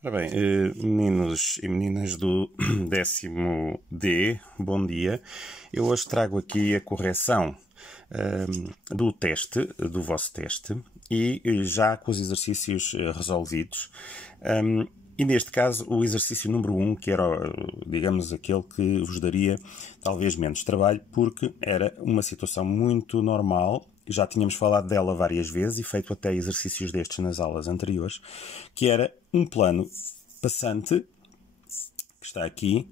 Ora bem, meninos e meninas do 10º D, bom dia. Eu hoje trago aqui a correção do teste, do vosso teste, e já com os exercícios resolvidos. E neste caso, o exercício número 1, que era, digamos, aquele que vos daria talvez menos trabalho, porque era uma situação muito normal. Já tínhamos falado dela várias vezes e feito até exercícios destes nas aulas anteriores, que era um plano passante, que está aqui,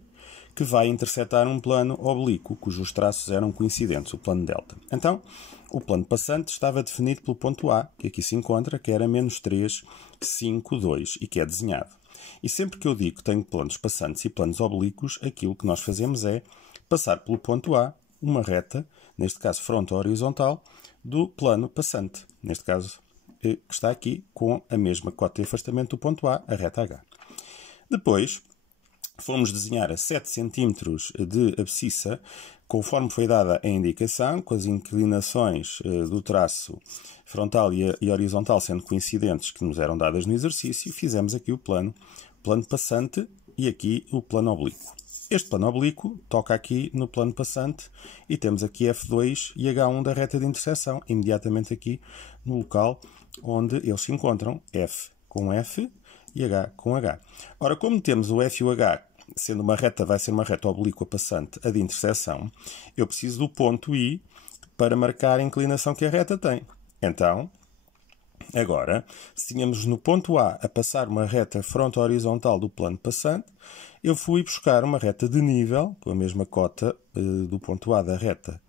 que vai intersetar um plano oblíquo, cujos traços eram coincidentes, o plano delta. Então, o plano passante estava definido pelo ponto A, que aqui se encontra, que era menos 3, 5, 2, e que é desenhado. E sempre que eu digo que tenho planos passantes e planos oblíquos, aquilo que nós fazemos é passar pelo ponto A uma reta, neste caso fronto-horizontal, do plano passante, neste caso que está aqui com a mesma cota de afastamento do ponto A, a reta H. Depois, fomos desenhar a 7 cm de abscissa, conforme foi dada a indicação, com as inclinações do traço frontal e horizontal sendo coincidentes que nos eram dadas no exercício, fizemos aqui o plano passante e aqui o plano oblíquo. Este plano oblíquo toca aqui no plano passante e temos aqui F2 e H1 da reta de interseção, imediatamente aqui no local onde eles se encontram, F com F e H com H. Ora, como temos o F e o H, sendo uma reta, vai ser uma reta oblíqua passante, a de interseção, eu preciso do ponto I para marcar a inclinação que a reta tem. Então, agora, se tínhamos no ponto A a passar uma reta fronto-horizontal do plano passante, eu fui buscar uma reta de nível, com a mesma cota do ponto A da reta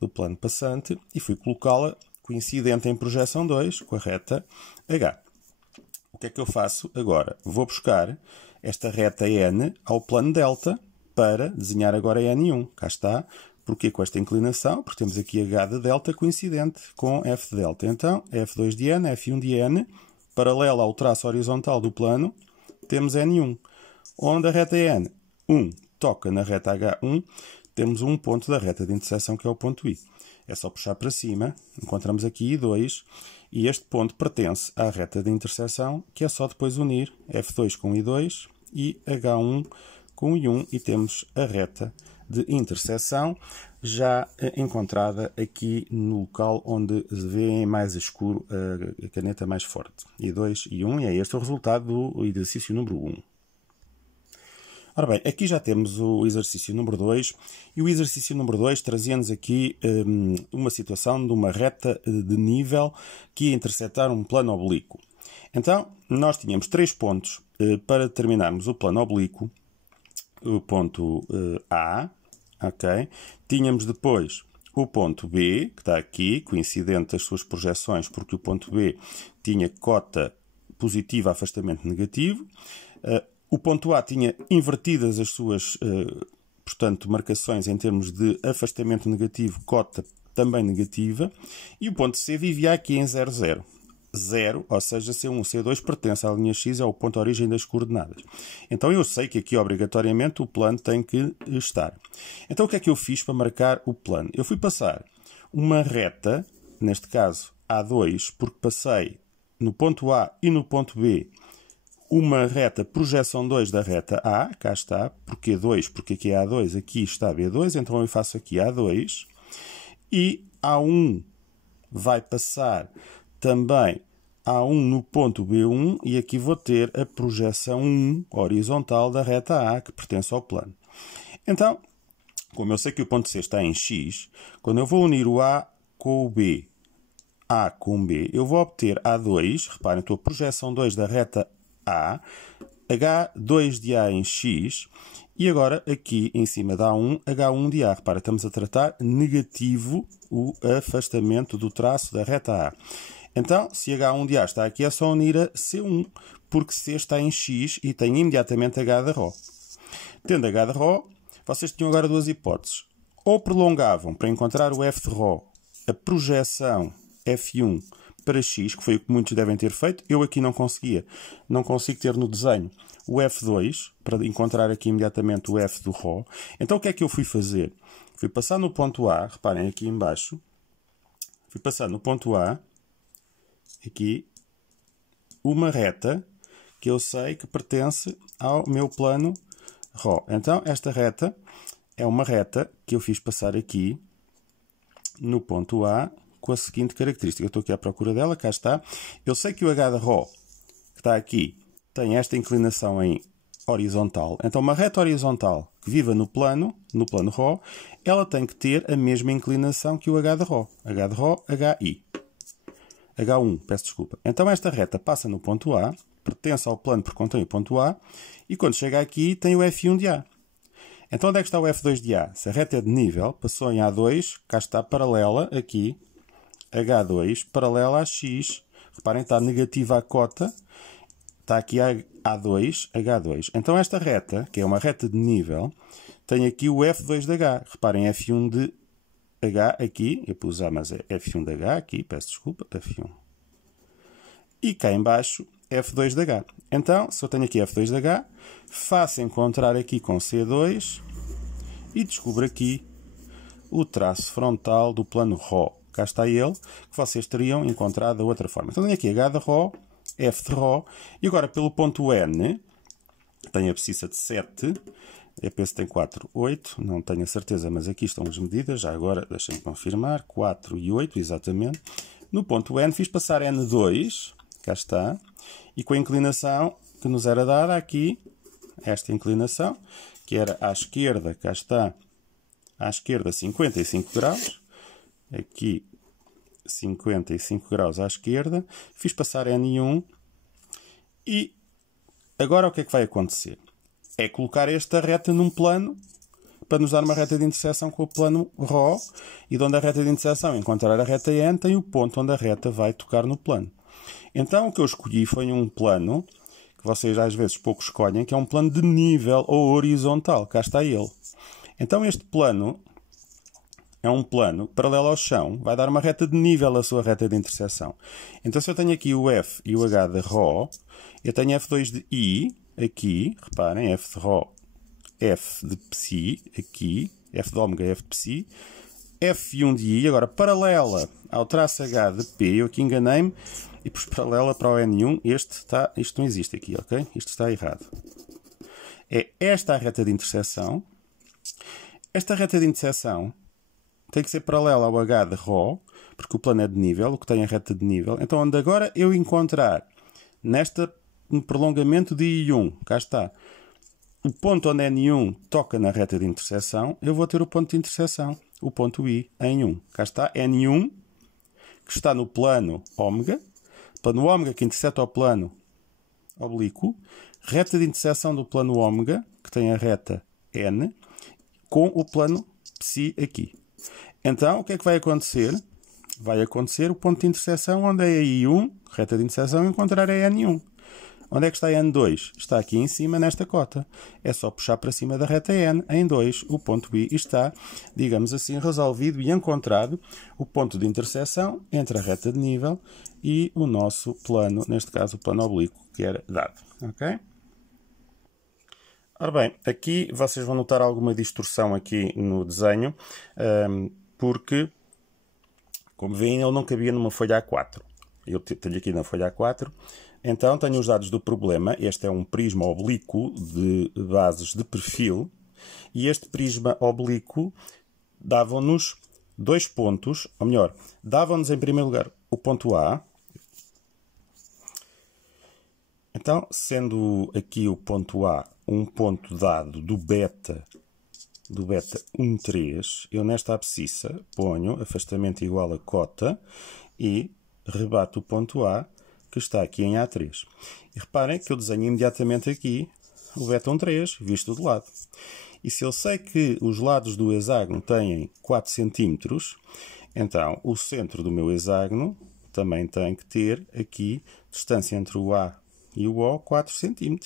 do plano passante, e fui colocá-la coincidente em projeção 2 com a reta H. O que é que eu faço agora? Vou buscar esta reta N ao plano delta para desenhar agora N1. Cá está. Porquê com esta inclinação? Porque temos aqui H de delta coincidente com F de delta. Então, F2 de N, F1 de N, paralela ao traço horizontal do plano, temos N1. Onde a reta N, 1, toca na reta H1, temos um ponto da reta de interseção que é o ponto I. É só puxar para cima, encontramos aqui I2, e este ponto pertence à reta de interseção, que é só depois unir F2 com I2 e H1 com I1, e temos a reta de interseção já encontrada aqui no local onde se vê em mais escuro a caneta mais forte. I2 e 1, e é este o resultado do exercício número 1. Ora bem, aqui já temos o exercício número 2, e o exercício número 2 trazia-nos aqui uma situação de uma reta de nível que ia intersetar um plano oblíquo. Então, nós tínhamos 3 pontos para determinarmos o plano oblíquo. O ponto A, ok? Tínhamos depois o ponto B, que está aqui, coincidente as suas projeções, porque o ponto B tinha cota positiva, afastamento negativo. O ponto A tinha invertidas as suas, portanto, marcações em termos de afastamento negativo, cota também negativa. E o ponto C vivia aqui em 0, 0. 0, ou seja, C1, C2 pertence à linha X, é o ponto de origem das coordenadas. Então eu sei que aqui obrigatoriamente o plano tem que estar. Então o que é que eu fiz para marcar o plano? Eu fui passar uma reta, neste caso A2, porque passei no ponto A e no ponto B uma reta projeção 2 da reta A, cá está, porque 2, porque aqui é A2, aqui está B2, então eu faço aqui A2, e A1 vai passar também A1 no ponto B1, e aqui vou ter a projeção 1 horizontal da reta A, que pertence ao plano. Então, como eu sei que o ponto C está em X, quando eu vou unir o A com o B, A com B, eu vou obter A2, reparem, estou a projeção 2 da reta A, H2 de A em X, e agora aqui em cima da A1, H1 de A. Repara, estamos a tratar negativo o afastamento do traço da reta A. Então, se H1 de A está aqui, é só unir a C1, porque C está em X e tem imediatamente H de Rho. Tendo H de Rho, vocês tinham agora duas hipóteses. Ou prolongavam para encontrar o F de Rho a projeção F1 para X, que foi o que muitos devem ter feito. Eu aqui não conseguia. Não consigo ter no desenho o F2, para encontrar aqui imediatamente o F do Rho. Então o que é que eu fui fazer? Fui passar no ponto A, reparem aqui em baixo, fui passar no ponto A, aqui, uma reta que eu sei que pertence ao meu plano Ρ. Então, esta reta é uma reta que eu fiz passar aqui no ponto A com a seguinte característica. Eu estou aqui à procura dela, cá está. Eu sei que o H de Ρ, que está aqui, tem esta inclinação em horizontal. Então, uma reta horizontal que viva no plano Ρ, ela tem que ter a mesma inclinação que o H de Ρ. H de Ρ, HI. H1, peço desculpa. Então, esta reta passa no ponto A, pertence ao plano porque contém o ponto A, e quando chega aqui tem o F1 de A. Então, onde é que está o F2 de A? Se a reta é de nível, passou em A2, cá está paralela aqui, H2, paralela a X. Reparem, está negativa a cota, está aqui A2, H2. Então, esta reta, que é uma reta de nível, tem aqui o F2 de H. Reparem, F1 de H aqui, eu pus A, mas é F1 de H aqui, peço desculpa, F1. E cá em baixo, F2 de H. Então, se eu tenho aqui F2 de H, faço encontrar aqui com C2 e descubro aqui o traço frontal do plano Ρ. Cá está ele, que vocês teriam encontrado da outra forma. Então, tenho aqui H de Ρ, F de Ρ, e agora pelo ponto N, tenho a abscissa de 7, eu penso que tem 4, 8, não tenho a certeza, mas aqui estão as medidas, já agora deixem-me confirmar, 4 e 8, exatamente. No ponto N fiz passar N2, cá está, e com a inclinação que nos era dada aqui, esta inclinação, que era à esquerda, cá está, à esquerda 55 graus, aqui 55 graus à esquerda, fiz passar N1, e agora o que é que vai acontecer? É colocar esta reta num plano para nos dar uma reta de interseção com o plano Ρ, e de onde a reta de interseção encontrar a reta N, tem o ponto onde a reta vai tocar no plano. Então, o que eu escolhi foi um plano, que vocês às vezes pouco escolhem, que é um plano de nível ou horizontal. Cá está ele. Então, este plano é um plano paralelo ao chão, vai dar uma reta de nível à sua reta de interseção. Então, se eu tenho aqui o F e o H de Ρ, eu tenho F2 de I, aqui, reparem, F de Ρ, F de Psi, aqui, F de ômega, F de Psi, F1 de I, agora paralela ao traço H de P, eu aqui enganei-me, e pus paralela para o N1, isto não existe aqui, ok? Isto está errado. É esta a reta de interseção. Esta reta de interseção tem que ser paralela ao H de Ρ, porque o plano é de nível, o que tem a reta de nível. Então, onde agora eu encontrar no prolongamento de I1, cá está, o ponto onde N1 toca na reta de interseção, eu vou ter o ponto de interseção, o ponto I em 1. Cá está N1, que está no plano ômega que interseta o plano oblíquo, reta de interseção do plano ômega, que tem a reta N, com o plano Psi aqui. Então, o que é que vai acontecer? Vai acontecer o ponto de interseção onde é a I1, reta de interseção, encontrar a N1. Onde é que está a N2? Está aqui em cima, nesta cota. É só puxar para cima da reta N, em 2, o ponto I, está, digamos assim, resolvido e encontrado o ponto de interseção entre a reta de nível e o nosso plano, neste caso o plano oblíquo, que era dado. Ok? Ora bem, aqui vocês vão notar alguma distorção aqui no desenho, porque, como veem, ele não cabia numa folha A4. Eu tenho aqui na folha A4. Então, tenho os dados do problema. Este é um prisma oblíquo de bases de perfil. E este prisma oblíquo dava-nos 2 pontos, ou melhor, dava-nos em primeiro lugar o ponto A. Então, sendo aqui o ponto A um ponto dado do beta 1,3, eu nesta abscissa ponho afastamento igual a cota e rebato o ponto A, que está aqui em A3. E reparem que eu desenho imediatamente aqui o beta 1,3, visto de lado. E se eu sei que os lados do hexágono têm 4 cm, então o centro do meu hexágono também tem que ter aqui distância entre o A e o O, 4 cm.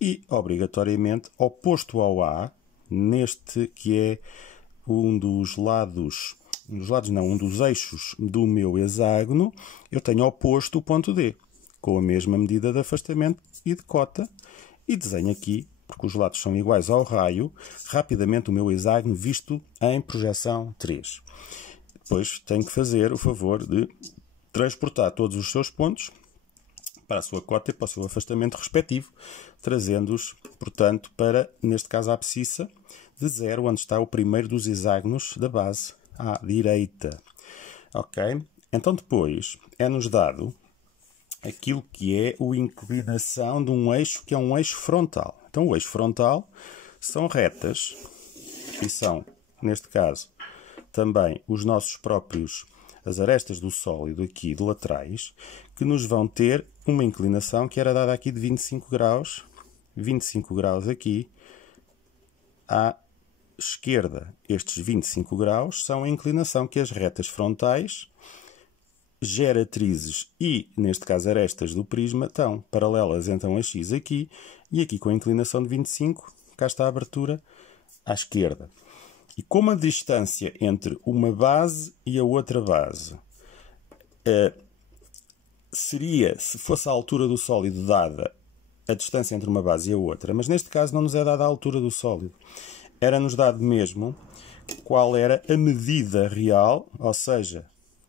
E, obrigatoriamente, oposto ao A, neste que é um dos eixos do meu hexágono, eu tenho oposto o ponto D, com a mesma medida de afastamento e de cota, e desenho aqui, porque os lados são iguais ao raio, rapidamente o meu hexágono visto em projeção 3. Depois tenho que fazer o favor de transportar todos os seus pontos para a sua cota e para o seu afastamento respectivo, trazendo-os, portanto, para, neste caso, a abscissa de 0, onde está o primeiro dos hexágonos da base à direita. Ok? Então, depois, é-nos dado aquilo que é a inclinação de um eixo, que é um eixo frontal. Então, o eixo frontal são retas, e são, neste caso, também os nossos próprios, as arestas do sólido aqui de laterais, que nos vão ter uma inclinação que era dada aqui de 25 graus aqui à esquerda. Estes 25 graus são a inclinação que as retas frontais, geratrizes e, neste caso, arestas do prisma, estão paralelas então a x aqui, e aqui com a inclinação de 25, cá está a abertura à esquerda. E como a distância entre uma base e a outra base seria, se fosse a altura do sólido dada, a distância entre uma base e a outra, mas neste caso não nos é dada a altura do sólido. Era-nos dado mesmo qual era a medida real, ou seja,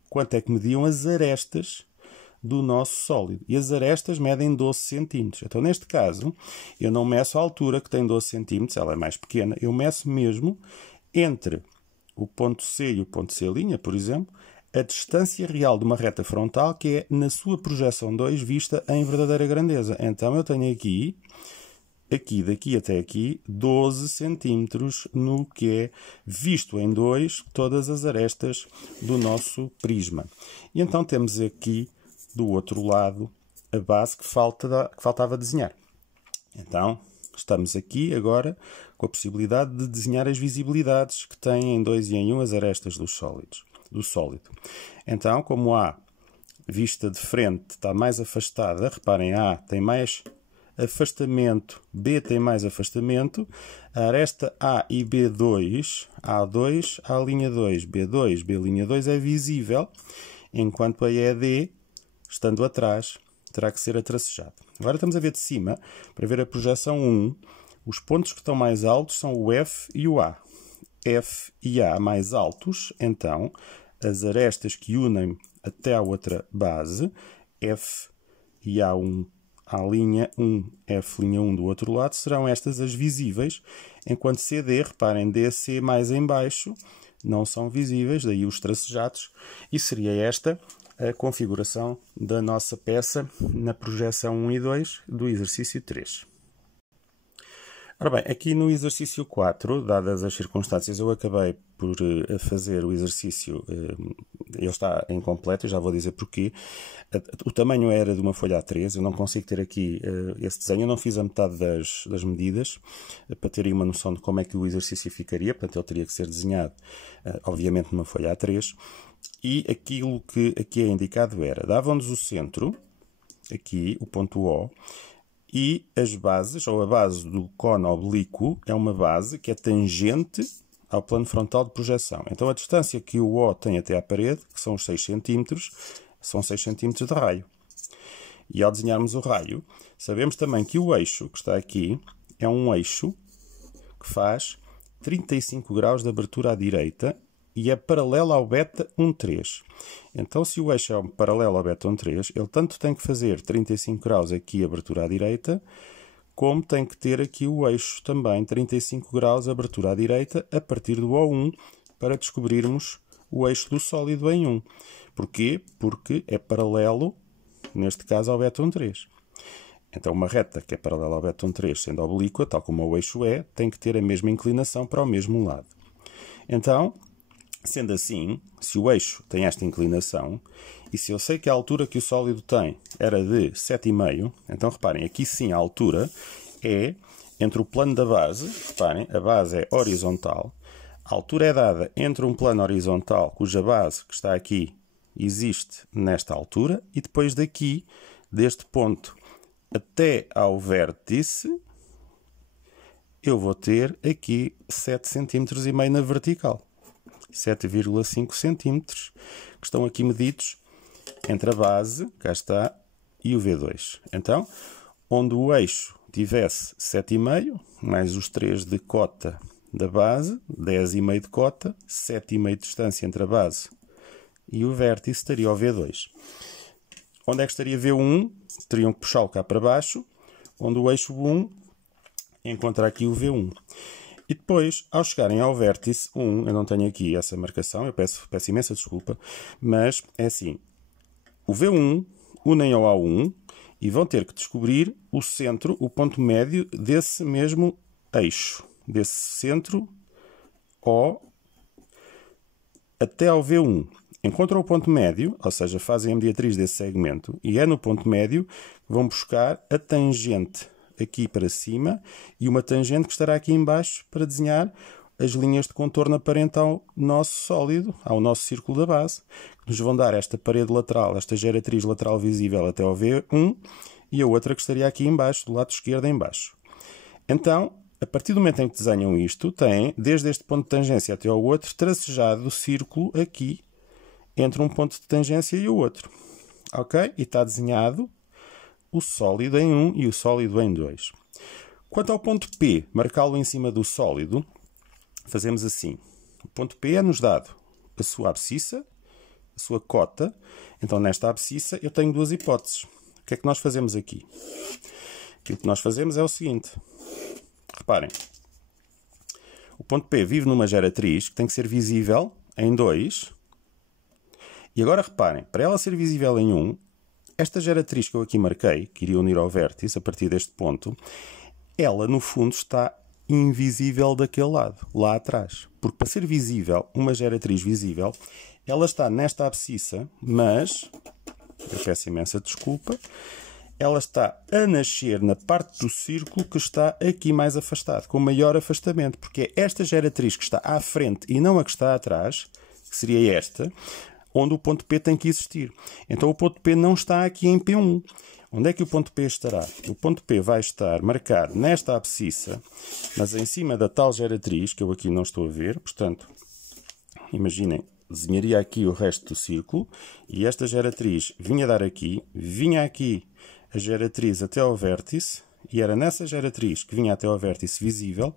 quanto é que mediam as arestas do nosso sólido. E as arestas medem 12 cm. Então, neste caso, eu não meço a altura, que tem 12 cm, ela é mais pequena, eu meço mesmo entre o ponto C e o ponto C', por exemplo, a distância real de uma reta frontal, que é na sua projeção 2 vista em verdadeira grandeza. Então, eu tenho aqui, daqui até aqui, 12 centímetros no que é visto em 2 todas as arestas do nosso prisma. E então temos aqui, do outro lado, a base que faltava desenhar. Então, estamos aqui agora com a possibilidade de desenhar as visibilidades que têm em 2 e em 1 as arestas do sólido. Então, como A, vista de frente, está mais afastada, reparem, A tem mais afastamento, B tem mais afastamento, a aresta A e B2, A2, A'2, B2, B'2 é visível, enquanto a ED, estando atrás, terá que ser atracejado. Agora estamos a ver de cima, para ver a projeção 1, os pontos que estão mais altos são o F e o A. F e A mais altos, então, as arestas que unem até a outra base, F e A1, A'1, F'1 do outro lado, serão estas as visíveis, enquanto CD, reparem, DC mais em baixo, não são visíveis, daí os tracejados, e seria esta a configuração da nossa peça na projeção 1 e 2 do exercício 3. Ora bem, aqui no exercício 4, dadas as circunstâncias, eu acabei por fazer o exercício, ele está incompleto, eu já vou dizer porquê. O tamanho era de uma folha A3, eu não consigo ter aqui esse desenho, eu não fiz a metade das medidas, para terem uma noção de como é que o exercício ficaria, portanto ele teria que ser desenhado, obviamente, numa folha A3, e aquilo que aqui é indicado era, davam-nos o centro, aqui, o ponto O, e as bases, ou a base do cone oblíquo, é uma base que é tangente ao plano frontal de projeção. Então, a distância que o O tem até à parede, que são os 6 cm, são 6 cm de raio. E ao desenharmos o raio, sabemos também que o eixo que está aqui é um eixo que faz 35 graus de abertura à direita e é paralelo ao beta 1,3. Então, se o eixo é paralelo ao beta 1,3, ele tanto tem que fazer 35 graus aqui abertura à direita, como tem que ter aqui o eixo também 35 graus abertura à direita a partir do O1 para descobrirmos o eixo do sólido em 1. Porquê? Porque é paralelo, neste caso, ao beta 1,3. Então, uma reta que é paralela ao beta 1,3, sendo oblíqua, tal como o eixo é, tem que ter a mesma inclinação para o mesmo lado. Então, sendo assim, se o eixo tem esta inclinação, e se eu sei que a altura que o sólido tem era de 7,5, então reparem, aqui sim a altura é entre o plano da base, reparem, a base é horizontal, a altura é dada entre um plano horizontal cuja base, que está aqui, existe nesta altura, e depois daqui, deste ponto até ao vértice, eu vou ter aqui 7,5 cm na vertical. 7,5 cm, que estão aqui medidos entre a base, cá está, e o V2. Então, onde o eixo tivesse 7,5, mais os 3 de cota da base, 10,5 de cota, 7,5 de distância entre a base e o vértice, estaria o V2. Onde é que estaria V1? teriam que puxá-lo cá para baixo, onde o eixo 1 encontra aqui o V1. E depois, ao chegarem ao vértice 1, eu não tenho aqui essa marcação, eu peço imensa desculpa, mas é assim, o V1 unem ao A1 e vão ter que descobrir o centro, o ponto médio desse mesmo eixo, desse centro O até ao V1. Encontram o ponto médio, ou seja, fazem a mediatriz desse segmento, e é no ponto médio que vão buscar a tangente aqui para cima e uma tangente que estará aqui em baixo para desenhar as linhas de contorno aparente ao nosso sólido, ao nosso círculo da base, que nos vão dar esta parede lateral, esta geratriz lateral visível até ao V1 e a outra que estaria aqui em baixo, do lado esquerdo em baixo. Então, a partir do momento em que desenham isto, têm, desde este ponto de tangência até ao outro, tracejado o círculo aqui, entre um ponto de tangência e o outro. Ok? E está desenhado o sólido em 1 e o sólido em 2. Quanto ao ponto P, marcá-lo em cima do sólido, fazemos assim. O ponto P é-nos dado a sua abscissa, a sua cota. Então, nesta abscissa, eu tenho duas hipóteses. O que é que nós fazemos aqui? Aquilo que nós fazemos é o seguinte. Reparem. O ponto P vive numa geratriz que tem que ser visível em 2. E agora reparem, para ela ser visível em 1, esta geratriz que eu aqui marquei, que iria unir ao vértice a partir deste ponto, ela no fundo está invisível daquele lado, lá atrás. Porque para ser visível, uma geratriz visível, ela está nesta abscissa, mas, eu peço imensa desculpa, ela está a nascer na parte do círculo que está aqui mais afastado, com maior afastamento, porque é esta geratriz que está à frente e não a que está atrás, que seria esta, onde o ponto P tem que existir. Então o ponto P não está aqui em P1. Onde é que o ponto P estará? O ponto P vai estar marcado nesta abscissa, mas em cima da tal geratriz, que eu aqui não estou a ver. Portanto, imaginem, desenharia aqui o resto do círculo, e esta geratriz vinha dar aqui, vinha aqui a geratriz até ao vértice, e era nessa geratriz que vinha até ao vértice visível,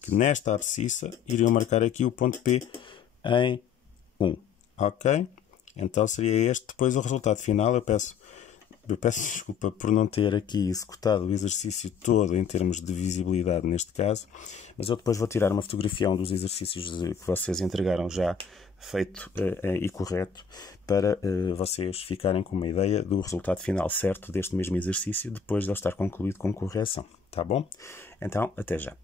que nesta abscissa iriam marcar aqui o ponto P em 1. Ok? Então seria este depois o resultado final. Eu peço desculpa por não ter aqui executado o exercício todo em termos de visibilidade neste caso, mas eu depois vou tirar uma fotografia a um dos exercícios que vocês entregaram já feito e correto, para vocês ficarem com uma ideia do resultado final certo deste mesmo exercício, depois de ele estar concluído com correção. Tá bom? Então, até já.